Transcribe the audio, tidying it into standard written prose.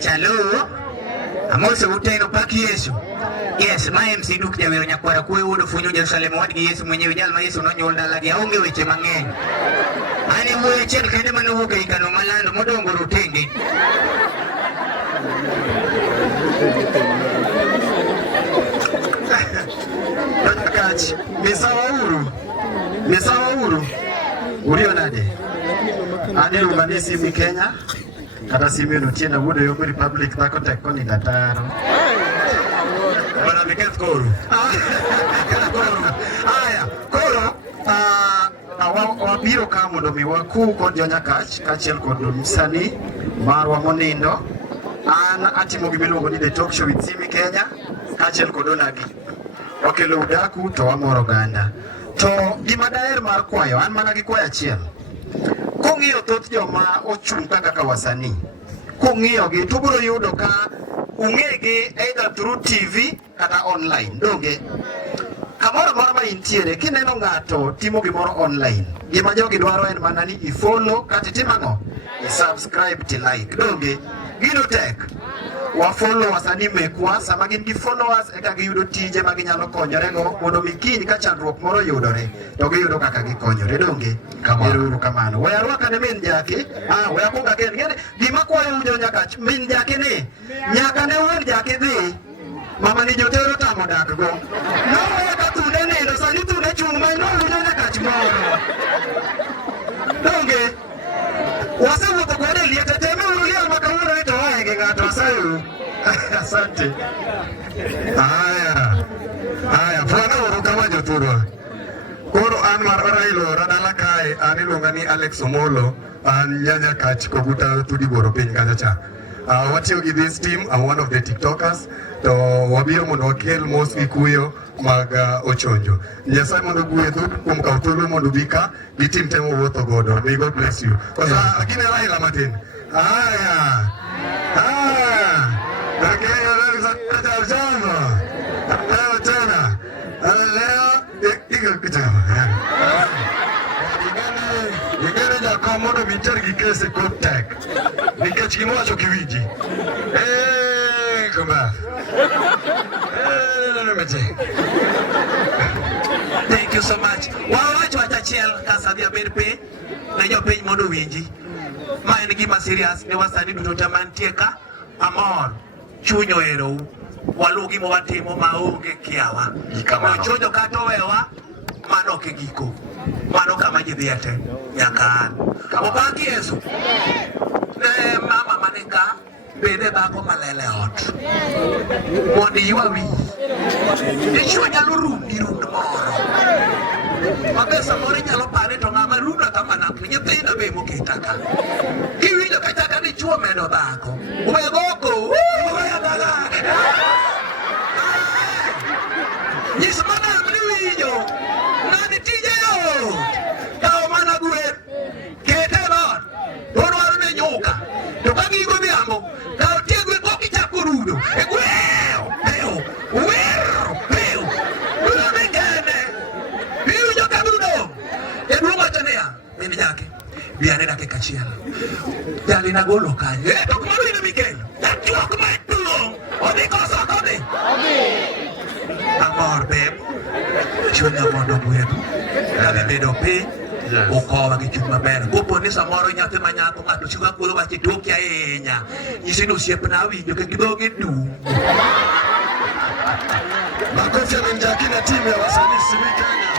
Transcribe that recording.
chalo amose uteno paki Yesu. Yes, my MC Duke Jawero nyakwara kuwe wodo funyo Jerusalem wadgi Yesu mwenyewe jal ma Yesu nonyuol dalagi aonge weche mang'eny. Ani wuoyo achiel kende manowuok ei kano malando modongo rotenge. Kach, misawa uru. Uriyo nade? Ane rumani simi Kenya. Kata simi unutiena wudo yomi Republic thako teko ni dataro. Bwana Miketh Koro. Aya, Koro, wabiro ka mondo mi waku kod jonyakach kachiel kod msanii marwa monindo. An atimo gimiluongo ni The Talk Show with Simi Kenya kachiel kod onagi. Okelo udaku to wamoro oganda. To gima daher mar kwayo, an mana gi kwayo achiel. Kung'iyo thoth joma ochung' kaka wasanii, kung'iyogi to biro yudo ka ung'egi either through TV kata online. Donge kamoro moro ma intiere kineno ng'ato timo gimoro online, gima jogi dwaro en mana ni i-follow kata itim ang'o? I-subscribe ti like. Donge gino tek. Wa-follow wasanii mekwa, sama gin gi followers eka giyudo tije ma ginyalo konyorego mondo mi kiny ka chandruok moro yudore to giyudo kaka gikonyore. Donge ero kamano. Weya rwaka ne min jake, weya kuonga ken ngene gima kwayo ujo nyakach min jake ni nyaka ne wuon jake dhi mama ni jotero tamo dak go. No weya ka tunde nindo sani tunde chung' ma no ujo nyakach moro. Donge wasewuotho kode liete teme uru liel ma kawuono ni to wae gi ng'ato asayo. Asante. Aya, fuana uru kama jothurwa. Koro an mar Railo radala kae, an iluonga ni Alex Omolo, an nyanyakach koguta tudi goro piny kachacha. Watiyo gi this team, I'm one of the TikTokers, to wabiro mondo wakel mos gi kuyo mag ochonjo. Nyasaye mondo gwedhu kuom kawo thuolo mondo bika gitim temo wuotho godo. May God bless you. Kosa gine Raila matin. Mondo miter gi kese kod tek nikech gimowacho kiwinji. Kuma Thank you so much. Wawacho achiel kasa dhi abed piny ne jopiny mondo winji. Ma en gima serious ne wasanii duto te mantie ka. Amor, chuny oherou, waluw gima watimo maonge kiawa. Ochonjo kata owewa, mano ok e giko. Mano kama ji dhiye te nyaka an. Opaki Yesu ne mama mane ka bende dhako malele ot mondo ywa wiyi. Dichuo nyalo rundi rund moro mabe samoro inyalo pare to ng'ama runda kamana nyithindo be moketa ka. Kiwinjo kachaka dichuo medo dhako we goko weya dala nyis mana ni winjo nani tije yo kawo mana gwen kete lot dwaro ne nyuka to ka gigo dhiambo kawo tiegwe kok ichako rudo e gweo wero ne kende iwinjo ka dudo jaduong' wacho niya min jake biane dakika achiel jali nagolo kanyo to kumano ine mikelo jachuok maduong' odhi koso kodhi amor beb chunya mondo gwedhu kane bedo piny ukowa gi chuny maber. Kopo ni samoro nyathi ma nyako ng'ato chiwa kulo wache toki ahinya nyisi ni osiepna winjo ke gidhoge dum. Makofi ya min jake na timu ya wasanii Simi Kenya.